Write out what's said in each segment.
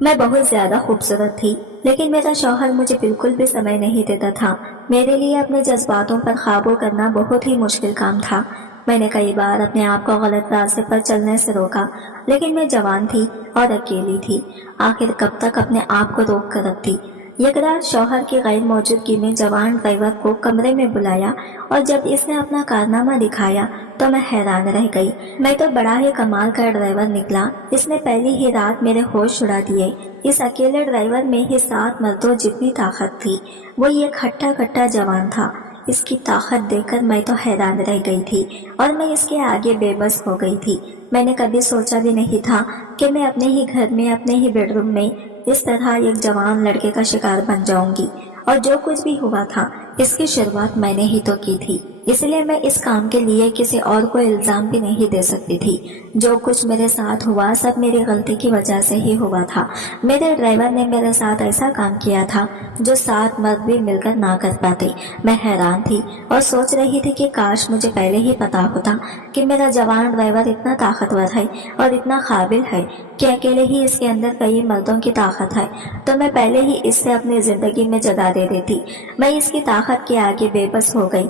मैं बहुत ज्यादा खूबसूरत थी, लेकिन मेरा शौहर मुझे बिल्कुल भी समय नहीं देता था। मेरे लिए अपने जज्बातों पर काबू करना बहुत ही मुश्किल काम था। मैंने कई बार अपने आप को गलत रास्ते पर चलने से रोका, लेकिन मैं जवान थी और अकेली थी। आखिर कब तक अपने आप को रोक कर रखती। एक रात शौहर की गैर मौजूदगी में जवान ड्राइवर को कमरे में बुलाया और जब इसने अपना कारनामा दिखाया तो मैं हैरान रह गई। मैं तो बड़ा ही कमाल का ड्राइवर निकला। इसने पहली ही रात मेरे होश उड़ा दिए। इस अकेले ड्राइवर में ही 7 मर्दों जितनी ताकत थी। वो एक हट्टा कट्टा जवान था। इसकी ताकत देखकर मैं तो हैरान रह गई थी और मैं इसके आगे बेबस हो गई थी। मैंने कभी सोचा भी नहीं था कि मैं अपने ही घर में, अपने ही बेडरूम में इस तरह एक जवान लड़के का शिकार बन जाऊंगी। और जो कुछ भी हुआ था, इसकी शुरुआत मैंने ही तो की थी, इसलिए मैं इस काम के लिए किसी और को इल्जाम भी नहीं दे सकती थी। जो कुछ मेरे साथ हुआ सब मेरी गलती की वजह से ही हुआ था। मेरे ड्राइवर ने मेरे साथ ऐसा काम किया था जो 7 मर्द भी मिलकर ना कर पाते। मैं हैरान थी और सोच रही थी कि काश मुझे पहले ही पता होता कि मेरा जवान ड्राइवर इतना ताकतवर है और इतना काबिल है कि अकेले ही इसके अंदर कई मर्दों की ताकत है, तो मैं पहले ही इससे अपनी जिंदगी में जगह दे देती। मैं इसकी ताकत के आगे बेबस हो गई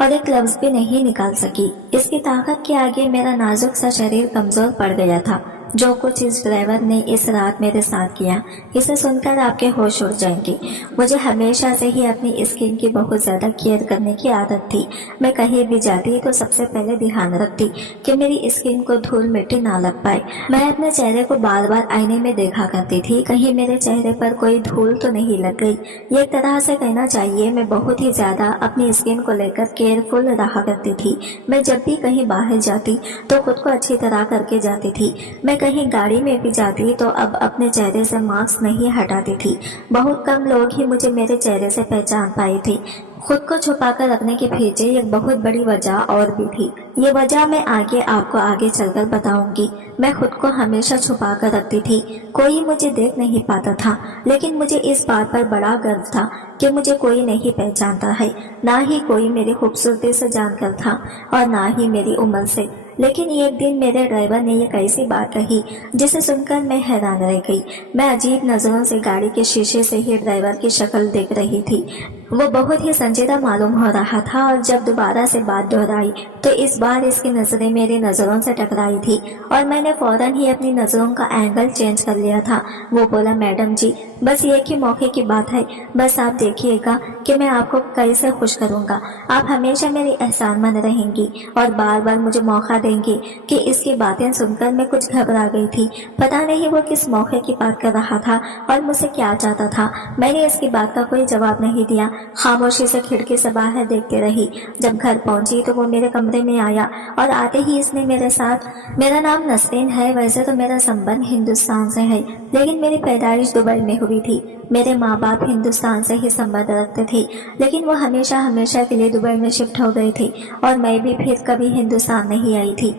और एक लफ्ज भी नहीं निकाल सकी। इसकी ताकत के आगे मेरा नाजुक सा शरीर कमजोर पड़ गया था। जो कुछ इस ड्राइवर ने इस रात मेरे साथ किया, इसे सुनकर आपके होश उड़ जाएंगे। मुझे हमेशा से ही अपनी स्किन की बहुत ज्यादा केयर करने की आदत थी। मैं कहीं भी जाती तो सबसे पहले ध्यान रखती कि मेरी स्किन को धूल मिट्टी ना लग पाए। मैं अपने चेहरे को बार बार आईने में देखा करती थी, कहीं मेरे चेहरे पर कोई धूल तो नहीं लग गई। ये तरह से कहना चाहिए मैं बहुत ही ज्यादा अपनी स्किन को लेकर केयरफुल रहा करती थी। मैं जब भी कहीं बाहर जाती तो खुद को अच्छी तरह करके जाती थी। मैं कहीं गाड़ी में भी जाती तो अब अपने चेहरे से मास्क नहीं हटाती थी। बहुत कम लोग ही मुझे मेरे चेहरे से पहचान पाए थे। खुद को छुपा कर रखने के पीछे एक बहुत बड़ी वजह और भी थी। ये वजह मैं आपको आगे चलकर बताऊंगी। मैं खुद को हमेशा छुपा कर रखती थी। कोई मुझे देख नहीं पाता था, लेकिन मुझे इस बात पर बड़ा गर्व था कि मुझे कोई नहीं पहचानता है। ना ही कोई मेरी खूबसूरती से जानकर था और ना ही मेरी उम्र से। लेकिन एक दिन मेरे ड्राइवर ने एक ऐसी बात कही जिसे सुनकर मैं हैरान रह गई। मैं अजीब नजरों से गाड़ी के शीशे से ही ड्राइवर की शक्ल देख रही थी। वो बहुत ही संजीदा मालूम हो रहा था और जब दोबारा से बात दोहराई तो इस बार इसकी नजरें मेरी नजरों से टकराई थी और मैंने फौरन ही अपनी नजरों का एंगल चेंज कर लिया था। वो बोला, मैडम जी, बस एक ही मौके की बात है, बस आप देखिएगा कि मैं आपको कैसे खुश करूंगा। आप हमेशा मेरी एहसानमंद रहेंगी और बार बार मुझे मौका देंगी। कि इसकी बातें सुनकर मैं कुछ घबरा गई थी। पता नहीं वो किस मौके की बात कर रहा था और मुझसे क्या चाहता था। मैंने इसकी बात का कोई जवाब नहीं दिया, खामोशी से खिड़की से बाहर देखते रही। जब घर पहुंची तो वो मेरे कमरे में आया और आते ही इसने मेरे साथ, मेरा नाम नसरीन है, वैसे तो मेरा संबंध हिंदुस्तान से है, लेकिन मेरी पैदाइश दुबई में हुई थी। मेरे माँ बाप हिंदुस्तान से ही संबंध रखते थे, लेकिन वो हमेशा हमेशा के लिए दुबई में शिफ्ट हो गए थे और मैं भी फिर कभी हिंदुस्तान नहीं आई थी।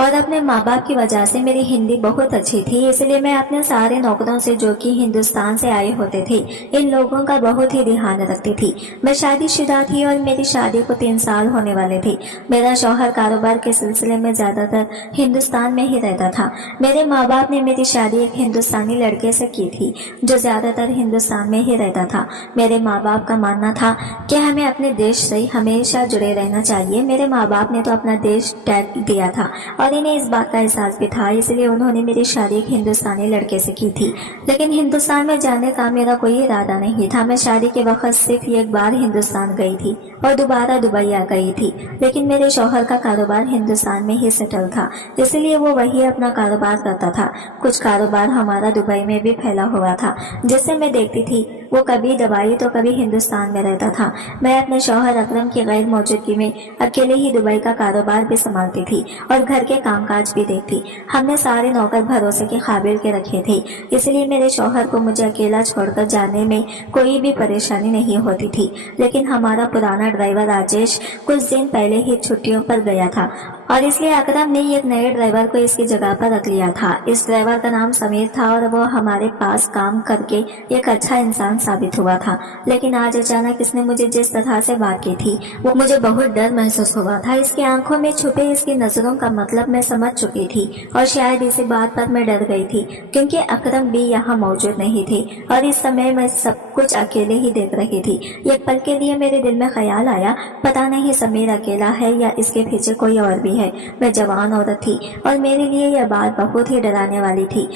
और अपने माँ बाप की वजह से मेरी हिंदी बहुत अच्छी थी, इसलिए मैं अपने सारे नौकरों से जो कि हिंदुस्तान से आए होते थे, इन लोगों का बहुत ही ध्यान रखती थी। मैं शादीशुदा थी और मेरी शादी को 3 साल होने वाले थे। मेरा शौहर कारोबार के सिलसिले में ज्यादातर हिंदुस्तान में ही रहता था। मेरे माँ बाप ने मेरी शादी एक हिंदुस्तानी लड़के से की थी जो ज्यादातर हिंदुस्तान में ही रहता था। मेरे माँ बाप का मानना था कि हमें अपने देश से हमेशा जुड़े रहना चाहिए। मेरे माँ बाप ने तो अपना देश त्याग दिया था और इन्हें इस बात का एहसास भी था, इसलिए उन्होंने मेरी शादी एक हिंदुस्तानी लड़के से की थी। लेकिन हिंदुस्तान में जाने का मेरा कोई इरादा नहीं था। मैं शादी के वक्त सिर्फ एक बार हिंदुस्तान गई थी और दोबारा दुबई आ गई थी। लेकिन मेरे शौहर का कारोबार हिंदुस्तान में ही सेटल था, इसलिए वो वही अपना कारोबार करता था। कुछ कारोबार हमारा दुबई में भी फैला हुआ था, जिससे मैं देखती थी वो कभी दुबई तो कभी हिंदुस्तान में रहता था। मैं अपने शौहर अकरम की गैर मौजूदगी में अकेले ही दुबई का कारोबार भी संभालती थी और घर के कामकाज भी देखती। हमने सारे नौकर भरोसे के काबिल के रखे थे, इसलिए मेरे शौहर को मुझे अकेला छोड़कर जाने में कोई भी परेशानी नहीं होती थी। लेकिन हमारा पुराना ड्राइवर राजेश कुछ दिन पहले ही छुट्टियों पर गया था और इसलिए अकरम ने एक नए ड्राइवर को इसकी जगह पर रख लिया था। इस ड्राइवर का नाम समीर था और वो हमारे पास काम करके एक अच्छा इंसान साबित हुआ था। लेकिन आज अचानक इसने मुझे जिस तरह से बात की थी वो मुझे बहुत डर महसूस हुआ था। इसकी आंखों में छुपे इसकी नजरों का मतलब मैं समझ चुकी थी और शायद इसी बात पर मैं डर गई थी क्योंकि अकरम भी यहाँ मौजूद नहीं थे और इस समय मैं सब कुछ अकेले ही देख रही थी। एक पल के लिए मेरे दिल में ख्याल आया, पता नहीं समीर अकेला है या इसके पीछे कोई और भी है। मैं जवान औरत थी और मेरे लिए यह बात बहुत ही डराने वाली थी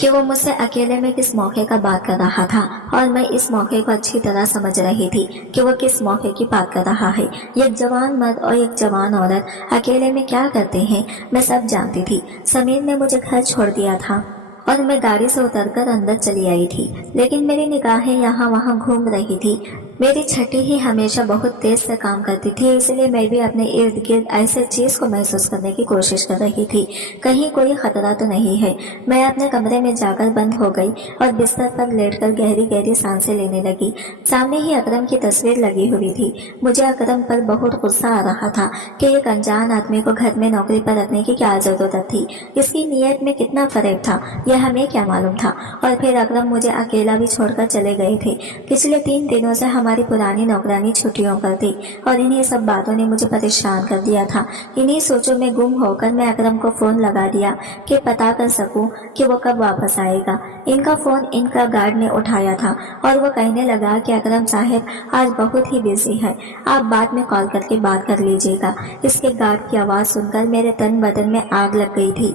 कि वो मुझसे अकेले में किस मौके का बात कर रहा था और मैं इस मौके को अच्छी तरह समझ रही थी कि वो किस मौके की बात कर रहा है। एक जवान मर्द और एक जवान औरत अकेले में क्या करते हैं मैं सब जानती थी। समीर ने मुझे घर छोड़ दिया था और मैं गाड़ी से उतरकर अंदर चली आई थी, लेकिन मेरी निगाहें यहाँ वहाँ घूम रही थी। मेरी छठी ही हमेशा बहुत तेज से काम करती थी, इसलिए मैं भी अपने इर्द गिर्द ऐसे चीज को महसूस करने की कोशिश कर रही थी, कहीं कोई खतरा तो नहीं है। मैं अपने कमरे में जाकर बंद हो गई और बिस्तर पर लेटकर गहरी गहरी सांसें लेने लगी। सामने ही अकरम की तस्वीर लगी हुई थी। मुझे अकरम पर बहुत गुस्सा आ रहा था कि एक अनजान आदमी को घर में नौकरी पर रखने की क्या जरूरत थी। इसकी नीयत में कितना फरेब था यह हमें क्या मालूम था। और फिर अकरम मुझे अकेला भी छोड़कर चले गए थे। पिछले 3 दिनों से हमारी पुरानी नौकरानी छुट्टियों पर थी और इन्हीं सब बातों ने मुझे परेशान कर दिया था। इन्हीं सोचों में गुम होकर मैं अकरम को फोन लगा दिया कि पता कर सकूं कि वो कब वापस आएगा। इनका फोन इनका गार्ड ने उठाया था और वो कहने लगा कि अकरम साहब आज बहुत ही बिजी है, आप बाद में कॉल करके बात कर लीजिएगा। इसके गार्ड की आवाज सुनकर मेरे तन बदन में आग लग गई थी।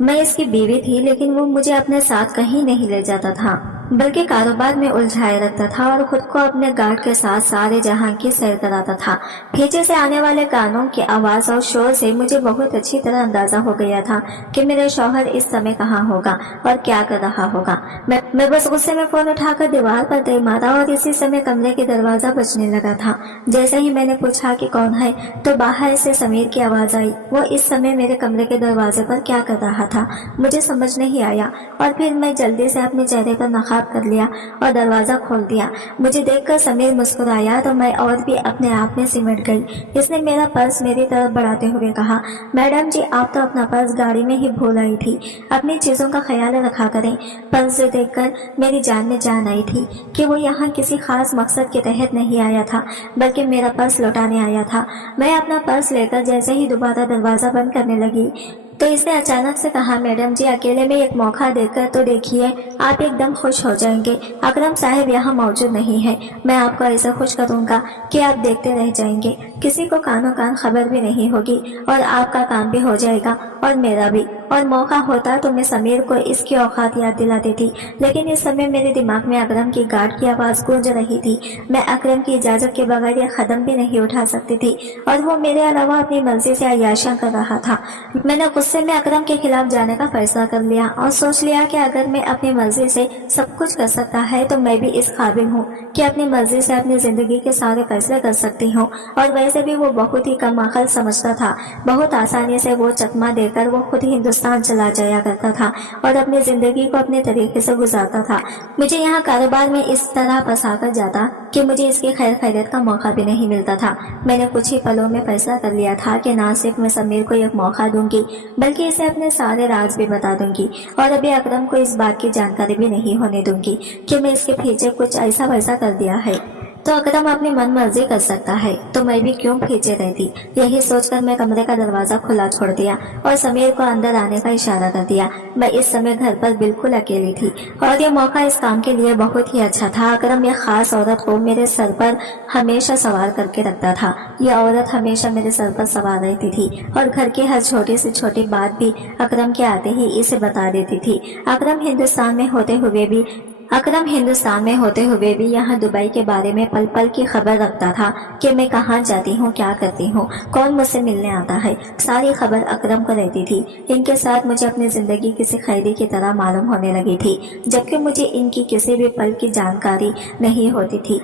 मैं इसकी बीवी थी, लेकिन वो मुझे अपने साथ कहीं नहीं ले जाता था, बल्कि कारोबार में उलझाए रखता था और खुद को अपने गार्ड के साथ सारे जहां की सैर कराता था। पीछे से आने वाले गानों की आवाज और शोर से मुझे बहुत अच्छी तरह अंदाजा हो गया था कि मेरे शौहर इस समय कहाँ होगा और क्या कर रहा होगा। मैं बस गुस्से में फोन उठाकर दीवार पर दे मारा और इसी समय कमरे के दरवाजा बजने लगा था। जैसे ही मैंने पूछा कि कौन है तो बाहर से समीर की आवाज आई। वो इस समय मेरे कमरे के दरवाजे पर क्या कर रहा था मुझे समझ नहीं आया और फिर मैं जल्दी से अपने चेहरे पर नकाब कर लिया और दरवाजा खोल दिया। मुझे देखकर समीर मुस्कुराया तो मैं और भी अपने आप में सिमट गई। इसने मेरा पर्स मेरी तरफ बढ़ाते हुए कहा, मैडम जी आप तो अपना पर्स गाड़ी में ही भूल आई थी, अपनी चीजों का ख्याल रखा करें। पर्स से देखकर मेरी जान में जान आई थी कि वो यहाँ किसी खास मकसद के तहत नहीं आया था, बल्कि मेरा पर्स लौटाने आया था। मैं अपना पर्स लेकर जैसे ही दोबारा दरवाजा बंद करने लगी तो इसने अचानक से कहा, मैडम जी अकेले में एक मौका देकर तो देखिए, आप एकदम खुश हो जाएंगे। अकरम साहब यहाँ मौजूद नहीं है, मैं आपको ऐसा खुश करूँगा कि आप देखते रह जाएंगे, किसी को कानों कान खबर भी नहीं होगी और आपका काम भी हो जाएगा और मेरा भी। और मौका होता तो मैं समीर को इसकी औकात याद दिला देती, लेकिन इस समय मेरे दिमाग में अकरम की गार्ड की आवाज गूंज रही थी। मैं अकरम की इजाजत के बगैर यह कदम भी नहीं उठा सकती थी और वो मेरे अलावा अपनी मर्जी से अय्याशियां कर रहा था। मैंने गुस्से में अकरम के खिलाफ जाने का फैसला कर लिया और सोच लिया कि अगर मैं अपनी मर्जी से सब कुछ कर सकता है तो मैं भी इस काबिल हूँ कि अपनी मर्जी से अपनी जिंदगी के सारे फैसले कर सकती हूँ। और वैसे भी वो बहुत ही कम अकल समझता था। बहुत आसानी से वो चकमा देकर वो खुद हिंदुस्तान चला जाया करता था और अपनी जिंदगी को अपने तरीके से गुजारता था। मुझे यहाँ कारोबार में इस तरह फंसा कर जाता कि मुझे इसकी खैर खैरियत का मौका भी नहीं मिलता था। मैंने कुछ ही पलों में फैसला कर लिया था कि ना सिर्फ मैं समीर को एक मौका दूंगी बल्कि इसे अपने सारे राज भी बता दूंगी और अभी अकरम को इस बात की जानकारी भी नहीं होने दूंगी कि मैं इसके पीछे कुछ ऐसा वैसा कर दिया है तो अकरम अपनी मन मर्जी कर सकता है, तो मैं भी क्यों पीछे रहती। यही सोचकर मैं कमरे का दरवाजा खुला छोड़ दिया और समीर को अंदर आने का इशारा कर दिया। मैं इस समय घर पर बिल्कुल अकेली थी और यह मौका इस काम के लिए बहुत ही अच्छा था। अकरम यह खास औरत को मेरे सर पर हमेशा सवार करके रखता था। यह औरत हमेशा मेरे सर पर सवार रहती थी और घर की हर छोटी से छोटी बात भी अकरम के आते ही इसे बता देती थी। अकरम हिंदुस्तान में होते हुए भी यहाँ दुबई के बारे में पल पल की खबर रखता था कि मैं कहाँ जाती हूँ, क्या करती हूँ, कौन मुझसे मिलने आता है। सारी खबर अकरम को रहती थी। इनके साथ मुझे अपनी जिंदगी किसी खैरी की तरह मालूम होने लगी थी, जबकि मुझे इनकी किसी भी पल की जानकारी नहीं होती थी।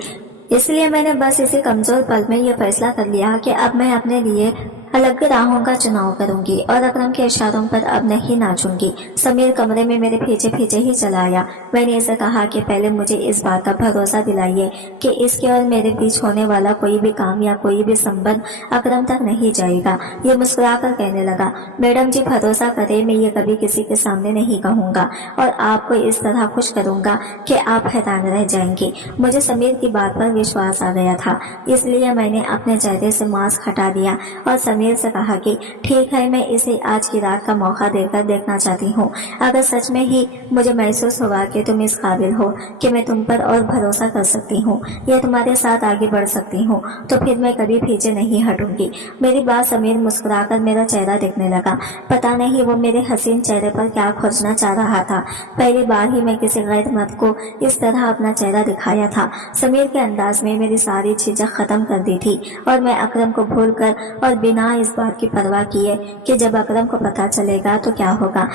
इसलिए मैंने बस इसी कमजोर पल में यह फैसला कर लिया कि अब मैं अपने लिए अलग राहों का चुनाव करूंगी और अकरम के इशारों पर अब नहीं नाचूंगी। समीर कमरे में मेरे पीछे पीछे ही चला आया। मैंने इसे कहा कि पहले मुझे इस बात का भरोसा दिलाइए कि इसके और मेरे बीच होने वाला कोई भी काम या कोई भी संबंध अकरम तक नहीं जाएगा। ये मुस्कुराकर कहने लगा, मैडम जी भरोसा करें, मैं ये कभी किसी के सामने नहीं कहूंगा और आपको इस तरह खुश करूंगा कि आप हैरान रह जाएंगे। मुझे समीर की बात पर विश्वास आ गया था, इसलिए मैंने अपने चेहरे से मास्क हटा दिया और समीर से कहा कि ठीक है, मैं इसे आज की रात का मौका देकर देखना चाहती हूँ। अगर सच में ही मुझे महसूस हुआ कि तुम इस काबिल हो कि मैं तुम पर और भरोसा कर सकती हूँ या तुम्हारे साथ आगे बढ़ सकती हूँ, तो फिर मैं कभी पीछे नहीं हटूंगी। मेरी बात समीर मुस्कुराकर मेरा चेहरा देखने लगा। पता नहीं वो मेरे हसीन चेहरे पर क्या खोजना चाह रहा था। पहली बार ही मैं किसी गैर मर्द को इस तरह अपना चेहरा दिखाया था। समीर के अंदाज में मेरी सारी चीजें खत्म कर दी थी और मैं अकरम को भूलकर और बिना इस बात की परवाह किए कि जब अकरम को पता चलेगा तो क्या होगा,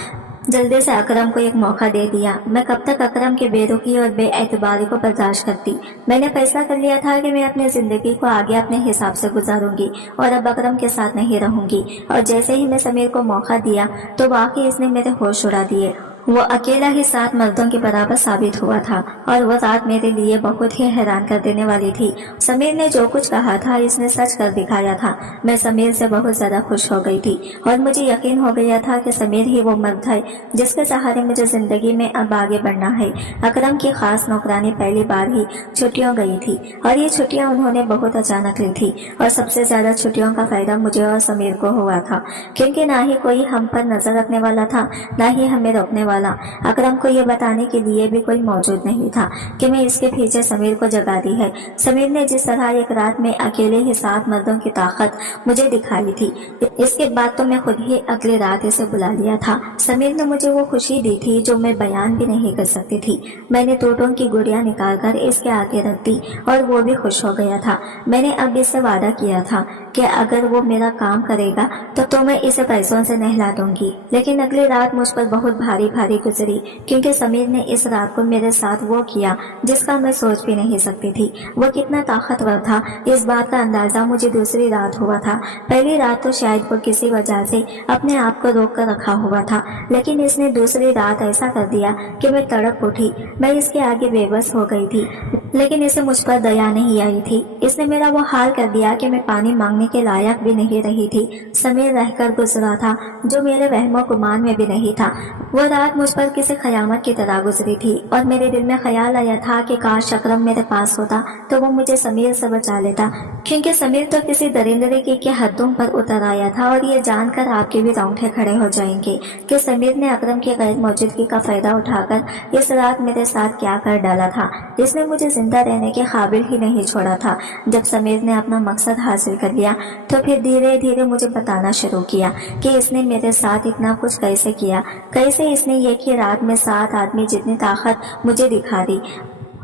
जल्दी से अकरम को एक मौका दे दिया। मैं कब तक अकरम की बेरुखी और बेएतबारी को बर्दाश्त करती। मैंने फैसला कर लिया था कि मैं अपनी जिंदगी को आगे अपने हिसाब से गुजारूंगी और अब अकरम के साथ नहीं रहूंगी। और जैसे ही मैं समीर को मौका दिया तो वाकई इसने मेरे होश उड़ा दिए। वो अकेला ही 7 मर्दों के बराबर साबित हुआ था और वो रात मेरे लिए बहुत ही हैरान कर देने वाली थी। समीर ने जो कुछ कहा था इसने सच कर दिखाया था। मैं समीर से बहुत ज्यादा खुश हो गई थी और मुझे यकीन हो गया था कि समीर ही वो मर्द है जिसके सहारे मुझे जिंदगी में अब आगे बढ़ना है। अकरम की खास नौकरानी पहली बार ही छुट्टियों गई थी और ये छुट्टियां उन्होंने बहुत अचानक ली थी और सबसे ज्यादा छुट्टियों का फायदा मुझे और समीर को हुआ था, क्योंकि ना ही कोई हम पर नजर रखने वाला था, ना ही हमें रोकने वाला। अकरम को यह बताने के लिए भी कोई मौजूद नहीं था कि मैं इसके पीछे समीर को जगा दी है। समीर ने जिस तरह एक रात में अकेले ही 7 मर्दों की ताकत मुझे दिखाई थी, इसके बाद तो मैं खुद ही अगली रात इसे बुला लिया था। समीर ने मुझे वो खुशी दी थी जो मैं बयान भी नहीं कर सकती थी। मैंने टोटों की गुड़ियां निकालकर इसके आगे रख दी और वो भी खुश हो गया था। मैंने अब इससे वादा किया था कि अगर वो मेरा काम करेगा तो मैं इसे पैसों से नहला दूंगी। लेकिन अगली रात मुझ पर बहुत भारी भारी गुजरी, क्योंकि समीर ने इस रात को मेरे साथ वो किया जिसका मैं सोच भी नहीं सकती थी। वो कितना ताकतवर था इस बात का अंदाजा मुझे दूसरी रात हुआ था। पहली रात तो शायद वो किसी वजह से अपने आप को रोक कर रखा हुआ था, लेकिन इसने दूसरी रात ऐसा कर दिया कि मैं तड़प उठी। मैं इसके आगे बेबस हो गई थी, लेकिन इसे मुझ पर दया नहीं आई थी। इसने मेरा वो हाल कर दिया कि मैं पानी मांगने के लायक भी नहीं रही थी। समीर रहकर गुजरा था जो मेरे वहमो गुमान में भी नहीं था। वो रात मुझ पर किसी खयामत की तरह गुजरी थी और मेरे दिल में ख्याल आया था कि काश अकरम मेरे पास होता तो वो मुझे समीर से बचा लेता, क्योंकि समीर तो किसी दरिंदे की हदों पर उतर आया था। और ये जानकर आपके भी रोंगटे खड़े हो जाएंगे कि समीर ने अकरम की गैर मौजूदगी का फायदा उठाकर इस रात मेरे साथ क्या कर डाला था। इसने मुझे जिंदा रहने के काबिल ही नहीं छोड़ा था। जब समीर ने अपना मकसद हासिल कर लिया तो फिर धीरे धीरे मुझे बताना शुरू किया कि इसने मेरे साथ इतना कुछ कैसे किया, कैसे इसने एक ही रात में 7 आदमी जितनी ताकत मुझे दिखा दी।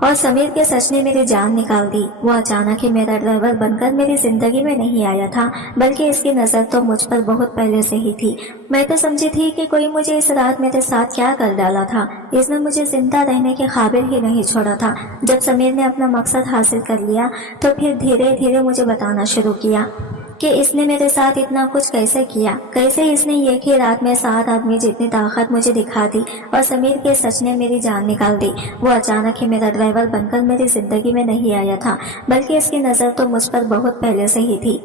और समीर के सच ने मेरी जान निकाल दी। वो अचानक ही मेरा ड्राइवर बनकर मेरी जिंदगी में नहीं आया था, बल्कि इसकी नजर तो मुझ पर बहुत पहले से ही थी। मैं तो समझी थी कि कोई मुझे इस रात मेरे साथ क्या कर डाला था। इसने मुझे जिंदा रहने के काबिल ही नहीं छोड़ा था। जब समीर ने अपना मकसद हासिल कर लिया तो फिर धीरे धीरे मुझे बताना शुरू किया कि इसने मेरे साथ इतना कुछ कैसे किया, कैसे इसने एक ही रात में 7 आदमी जितनी ताकत मुझे दिखा दी। और समीर के सच ने मेरी जान निकाल दी। वो अचानक ही मेरा ड्राइवर बनकर मेरी जिंदगी में नहीं आया था, बल्कि इसकी नजर तो मुझ पर बहुत पहले से ही थी।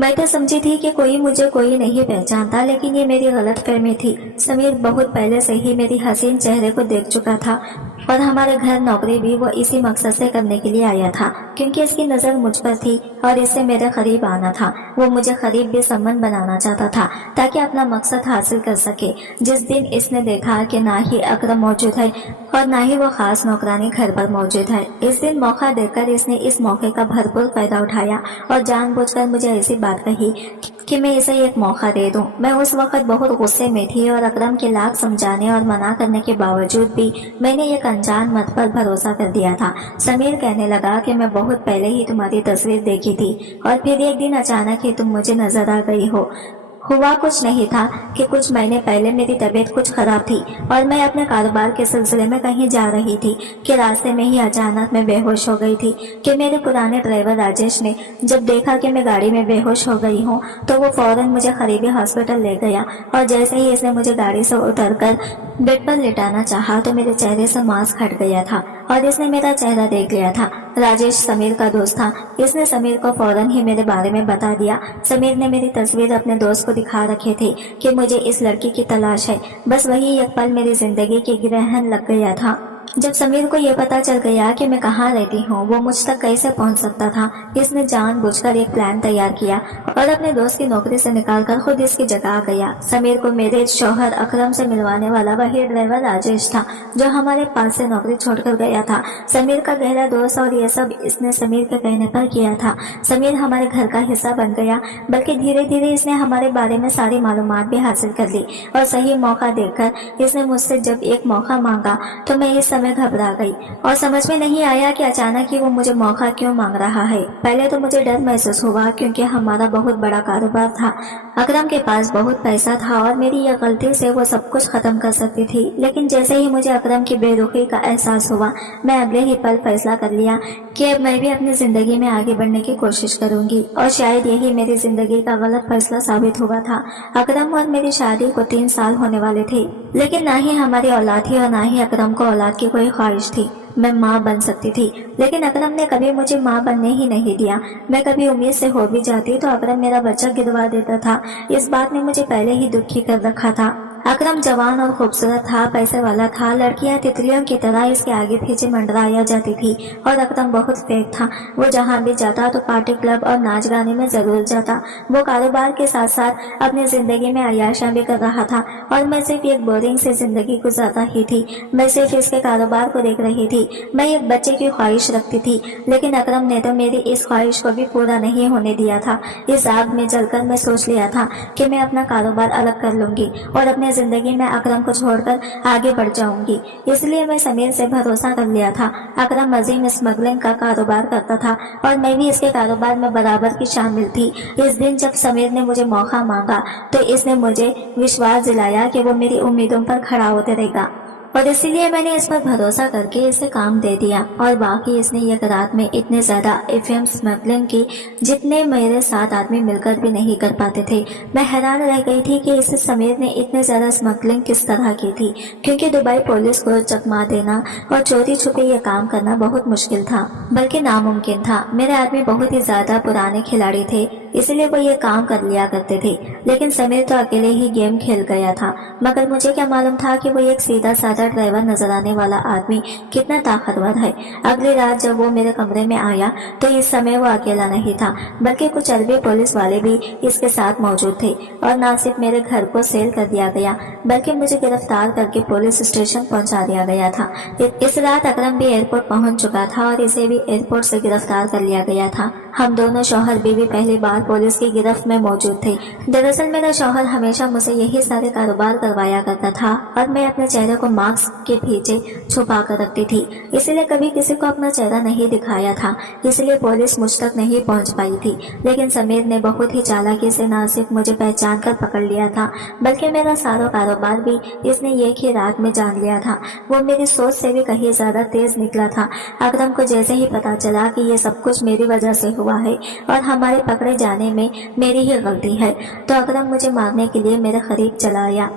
मैं तो समझी थी कि कोई नहीं पहचानता, लेकिन ये मेरी गलत फहमी थी। समीर बहुत पहले से ही मेरी हसीन चेहरे को देख चुका था और हमारे घर नौकरी भी वो इसी मकसद से करने के लिए आया था, क्योंकि इसकी नजर मुझ पर थी और इससे मेरे करीब आना था। वो मुझे करीब भी संबंध बनाना चाहता था ताकि अपना मकसद हासिल कर सके। जिस दिन इसने देखा कि ना ही अकरम मौजूद है और ना ही वो खास नौकरानी घर पर मौजूद है, इस दिन मौका देकर इसने इस मौके का भरपूर फायदा उठाया और जानबूझकर मुझे ऐसी बात कही कि मैं इसे एक मौका दे दूं। मैं उस वक्त बहुत गुस्से में थी और अकरम के लाख समझाने और मना करने के बावजूद भी मैंने एक अनजान मत पर भरोसा कर दिया था। समीर कहने लगा कि मैं बहुत पहले ही तुम्हारी तस्वीर देखी थी और फिर एक दिन अचानक ही तुम मुझे नजर आ गई हो हुआ कुछ नहीं था कि कुछ महीने पहले मेरी तबीयत कुछ खराब थी और मैं अपने कारोबार के सिलसिले में कहीं जा रही थी कि रास्ते में ही अचानक मैं बेहोश हो गई थी कि मेरे पुराने ड्राइवर राजेश ने जब देखा कि मैं गाड़ी में बेहोश हो गई हूँ तो वो फौरन मुझे करीबी हॉस्पिटल ले गया और जैसे ही इसने मुझे गाड़ी से उतरकर बेड पर लिटाना चाहा तो मेरे चेहरे से मास्क हट गया था और इसने मेरा चेहरा देख लिया था। राजेश समीर का दोस्त था। इसने समीर को फौरन ही मेरे बारे में बता दिया। समीर ने मेरी तस्वीर अपने दोस्त को दिखा रखे थे कि मुझे इस लड़की की तलाश है। बस वही एक पल मेरी जिंदगी की ग्रहण लग गया था। जब समीर को यह पता चल गया कि मैं कहाँ रहती हूँ वो मुझ तक कैसे पहुँच सकता था, इसने जानबूझकर एक प्लान तैयार किया और अपने दोस्त की नौकरी से निकालकर खुद इसकी जगह गया। समीर को मेरे शौहर अकरम से मिलवाने वाला वही ड्राइवर राजेश था जो हमारे पास से नौकरी छोड़कर गया था। समीर का गहरा दोस्त और ये सब इसने समीर के कहने पर किया था। समीर हमारे घर का हिस्सा बन गया, बल्कि धीरे धीरे इसने हमारे बारे में सारी मालूमात भी हासिल कर ली और सही मौका देखकर इसने मुझसे जब एक मौका मांगा तो मैं इस समय घबरा गई और समझ में नहीं आया कि अचानक ही वो मुझे मौका क्यों मांग रहा है। पहले तो मुझे डर महसूस हुआ क्योंकि हमारा बहुत बड़ा कारोबार था, अकरम के पास बहुत पैसा था और मेरी यह गलती से वो सब कुछ खत्म कर सकती थी। लेकिन जैसे ही मुझे अकरम की बेरुखी का एहसास हुआ मैं अगले ही पल फैसला कर लिया कि अब मैं भी अपनी जिंदगी में आगे बढ़ने की कोशिश करूंगी और शायद यही मेरी जिंदगी का गलत फैसला साबित हुआ था। अकरम और मेरी शादी को 3 साल होने वाले थे, लेकिन ना ही हमारी औलाद थी और ना ही अकरम को औलाद की कोई ख्वाहिश थी। मैं माँ बन सकती थी, लेकिन अकरम ने कभी मुझे माँ बनने ही नहीं दिया। मैं कभी उम्मीद से हो भी जाती तो अकरम मेरा बच्चा गिरवा देता था। इस बात ने मुझे पहले ही दुखी कर रखा था। अकरम जवान और खूबसूरत था, पैसे वाला था, लड़कियां तितलियों की तरह इसके आगे पीछे मंडराया जाती थी और अकरम बहुत फेक था। वो जहाँ भी जाता तो पार्टी क्लब और नाच गाने में जरूर जाता। वो कारोबार के साथ साथ अपनी जिंदगी में अय्याशियां भी कर रहा था और मैं सिर्फ एक बोरिंग सी जिंदगी गुजारता ही थी। मैं सिर्फ इसके कारोबार को देख रही थी। मैं एक बच्चे की ख्वाहिश रखती थी, लेकिन अकरम ने तो मेरी इस ख्वाहिश को भी पूरा नहीं होने दिया था। इस आग में जलकर मैं सोच लिया था कि मैं अपना कारोबार अलग कर लूंगी और अपने जिंदगी में अकरम को छोड़कर आगे बढ़ जाऊंगी। इसलिए मैं समीर से भरोसा कर लिया था। अकरम अजीम स्मगलिंग का कारोबार करता था और मैं भी इसके कारोबार में बराबर की शामिल थी। इस दिन जब समीर ने मुझे मौका मांगा तो इसने मुझे विश्वास दिलाया कि वो मेरी उम्मीदों पर खड़ा उतरेगा और इसीलिए मैंने इस पर भरोसा करके इसे काम दे दिया। और बाकी इसने एक रात में इतने ज्यादा एफएम स्मगलिंग की जितने मेरे 7 आदमी मिलकर भी नहीं कर पाते थे। मैं हैरान रह गई थी कि इस समीर ने इतने ज्यादा स्मगलिंग किस तरह की थी, क्योंकि दुबई पुलिस को चकमा देना और चोरी छुपे ये काम करना बहुत मुश्किल था, बल्कि नामुमकिन था। मेरे आदमी बहुत ही ज्यादा पुराने खिलाड़ी थे, इसलिए वो ये काम कर लिया करते थे। लेकिन समीर तो अकेले ही गेम खेल गया था, मगर मुझे क्या मालूम था कि वो एक सीधा साधा ड्राइवर नजर आने वाला आदमी कितना ताकतवर है। अगली रात जब वो मेरे कमरे में आया तो इस समय वो अकेला नहीं था, बल्कि कुछ अरबी पुलिस वाले भी इसके साथ मौजूद थे। और न सिर्फ मेरे घर को सेल कर दिया गया, बल्कि मुझे गिरफ्तार करके पुलिस स्टेशन पहुंचा दिया गया था। इस रात अकरम भी एयरपोर्ट पहुंच चुका था और इसे भी एयरपोर्ट से गिरफ्तार कर लिया गया था। हम दोनों शौहर बीवी पहली बार पुलिस की गिरफ्त में मौजूद थे। दरअसल मेरा शौहर हमेशा मुझे यही सारे कारोबार करवाया करता था और मैं अपने चेहरे को मास्क के पीछे छुपा कर रखती थी, इसलिए कभी किसी को अपना चेहरा नहीं दिखाया था। इसलिए पुलिस मुझ तक नहीं पहुंच पाई थी। लेकिन समीर ने बहुत ही चालाकी से न सिर्फ मुझे पहचान कर पकड़ लिया था, बल्कि मेरा सारा कारोबार भी इसने एक ही रात में जान लिया था। वो मेरी सोच से भी कहीं ज्यादा तेज निकला था। अकरम को जैसे ही पता चला कि ये सब कुछ मेरी वजह से हुआ है और हमारे पकड़े जाने में मेरी ही गलती है, तो अकरम मुझे मारने के लिए मेरे करीब चला आया।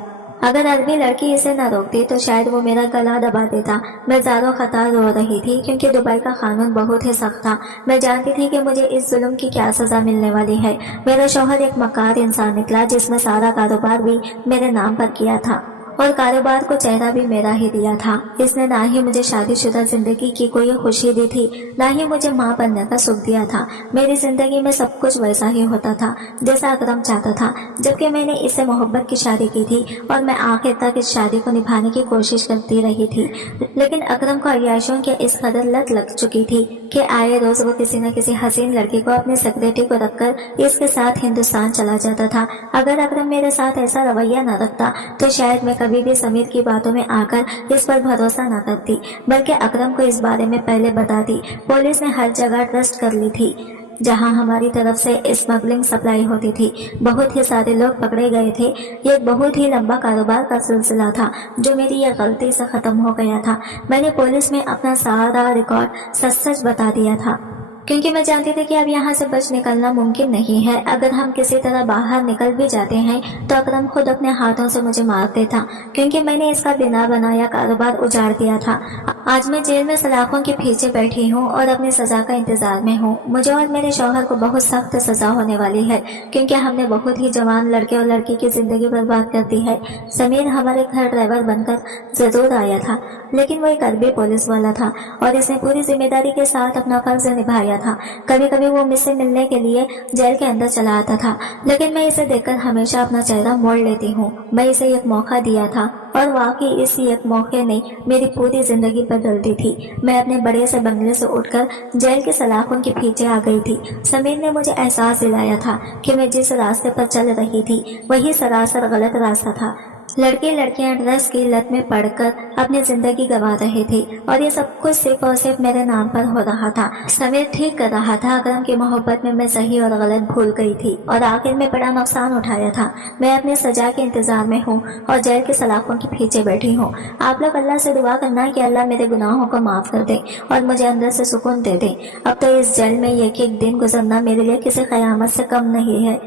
अगर अरबी लड़की इसे न रोकती तो शायद वो मेरा गला दबा देता। मैं ज़ारो खता रो रही थी क्योंकि दुबई का कानून बहुत ही सख्त था। मैं जानती थी कि मुझे इस जुल्म की क्या सजा मिलने वाली है। मेरा शौहर एक मक्कार इंसान निकला जिसने सारा कारोबार भी मेरे नाम पर किया था और कारोबार को चेहरा भी मेरा ही दिया था। इसने ना ही मुझे शादीशुदा जिंदगी की कोई खुशी दी थी, ना ही मुझे माँ बनने का सुख दिया था। मेरी जिंदगी में सब कुछ वैसा ही होता था जैसा अकरम चाहता था, जबकि मैंने इससे मोहब्बत की शादी की थी और मैं आखिर तक इस शादी को निभाने की कोशिश करती रही थी। लेकिन अकरम को अय्याशों की इस कदर लत लग चुकी थी कि आए रोज वो किसी न किसी हसीन लड़की को अपनी सेक्रेटरी को रखकर इसके साथ हिंदुस्तान चला जाता था। अगर अकरम मेरे साथ ऐसा रवैया न रखता तो शायद मैं कभी भी समीर की बातों में आकर इस पर भरोसा न करती, बल्कि अकरम को इस बारे में पहले बता दी। पुलिस ने हर जगह ट्रस्ट कर ली थी। जहां हमारी तरफ से स्मगलिंग सप्लाई होती थी। बहुत ही सारे लोग पकड़े गए थे। ये एक बहुत ही लंबा कारोबार का सिलसिला था जो मेरी ये गलती से खत्म हो गया था। मैंने पुलिस में अपना सारा रिकॉर्ड सच सच बता दिया था, क्योंकि मैं जानती थी कि अब यहाँ से बच निकलना मुमकिन नहीं है। अगर हम किसी तरह बाहर निकल भी जाते हैं तो अकरम खुद अपने हाथों से मुझे मारते था, क्योंकि मैंने इसका बिना बनाया कारोबार उजाड़ दिया था। आज मैं जेल में सलाखों के पीछे बैठी हूँ और अपनी सजा का इंतजार में हूँ। मुझे और मेरे शौहर को बहुत सख्त सजा होने वाली है, क्योंकि हमने बहुत ही जवान लड़के और लड़की की जिंदगी बर्बाद कर दी है। समीर हमारे घर ड्राइवर बनकर जरूर आया था, लेकिन वो एक अरबी पुलिस वाला था और इसने पूरी जिम्मेदारी के साथ अपना फर्ज निभाया था। कभी कभी वो मुझसे मिलने के लिए जेल के अंदर चला आता था, लेकिन मैं इसे देखकर हमेशा अपना चेहरा मोड़ लेती हूँ। मैं इसे एक मौका दिया था और वाकई इसी एक मौके ने मेरी पूरी जिंदगी बदल दी थी। मैं अपने बड़े से बंगले से उठकर जेल के सलाखों के पीछे आ गई थी। समीर ने मुझे एहसास दिलाया था कि मैं जिस रास्ते पर चल रही थी वही सरासर गलत रास्ता था। लड़के लड़कियां ड्रग्स की लत में पड़कर अपनी जिंदगी गंवा रहे थे और ये सब कुछ सिर्फ और सिर्फ मेरे नाम पर हो रहा था। समीर ठीक कर रहा था। अकरम की मोहब्बत में मैं सही और गलत भूल गई थी और आखिर में बड़ा नुकसान उठाया था। मैं अपनी सजा के इंतजार में हूँ और जेल के सलाखों के पीछे बैठी हूँ। आप लोग अल्लाह से दुआ करना कि अल्लाह मेरे गुनाहों को माफ कर दे और मुझे अंदर से सुकून दे दे। अब तो इस जेल में एक एक दिन गुजरना मेरे लिए किसी कयामत से कम नहीं है।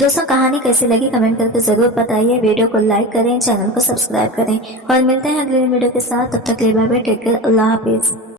दोस्तों, कहानी कैसी लगी कमेंट करके जरूर बताइए। वीडियो को लाइक करें, चैनल को सब्सक्राइब करें और मिलते हैं अगले वीडियो के साथ। तब तक के लिए बाय बाय, टेक केयर, अल्लाह हाफिज।